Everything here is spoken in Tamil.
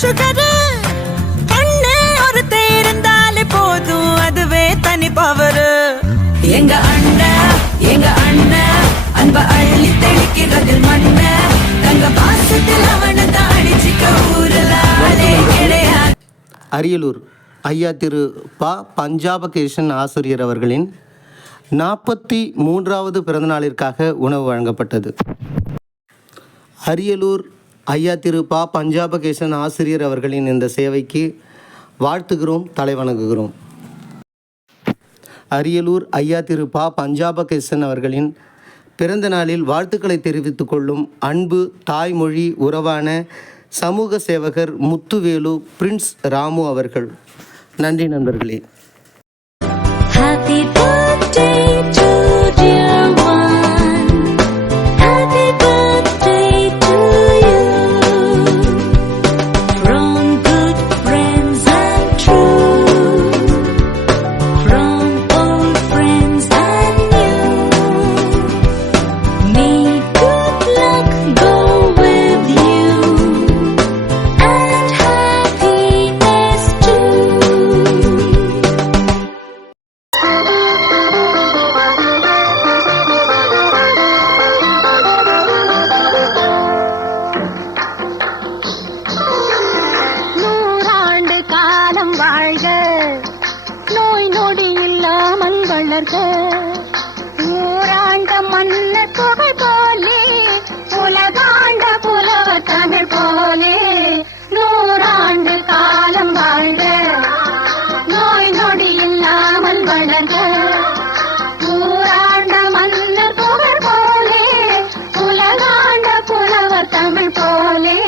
சுகரு கண்ணு ஒருத்தே இருந்தாலே போதும் அதுவே தனி பவரு. எங்க அண்ணன் அன்ப அள்ளி தெளிக்கிறதில் மண்ண தங்க பாசத்தில் அவனை தாடிச்சிக்க ஊரல ஆளே கிடையாது. அரியலூர் ஐயா திரு ப. பஞ்சாபகேசன் ஆசிரியர் அவர்களின் 43வது பிறந்தநாளிற்காக உணவு வழங்கப்பட்டது. அரியலூர் ஐயா திரு ப. பஞ்சாபகேசன் ஆசிரியர் அவர்களின் இந்த சேவைக்கு வாழ்த்துகிறோம், தலைவணங்குகிறோம். அரியலூர் ஐயா திரு ப. பஞ்சாபகேசன் அவர்களின் பிறந்த நாளில் வாழ்த்துக்களை தெரிவித்துக் கொள்ளும் அன்பு தாய்மொழி உறவான சமூக சேவகர் முத்துவேலு பிரின்ஸ் ராமு அவர்கள். நன்றி நண்பர்களே. Happy birthday to dear one. Happy birthday to you. From good friends and true. From old friends and new. May good luck go with you. And happiness too. நூறாண்டு காலம் வாழ்க, நோய் நொடி இல்லாமல் வளர்க, ஊராண்ட மன்னர் புகழ் போலே, உலகாண்ட புலவர் தமிழ் போலே. நூறாண்டு காலம் வாழ்க, நோய் நொடி இல்லாமல் வளர்க, ஊராண்ட மன்னர் புகழ் போலே, உலகாண்ட புலவர் தமிழ் போலே.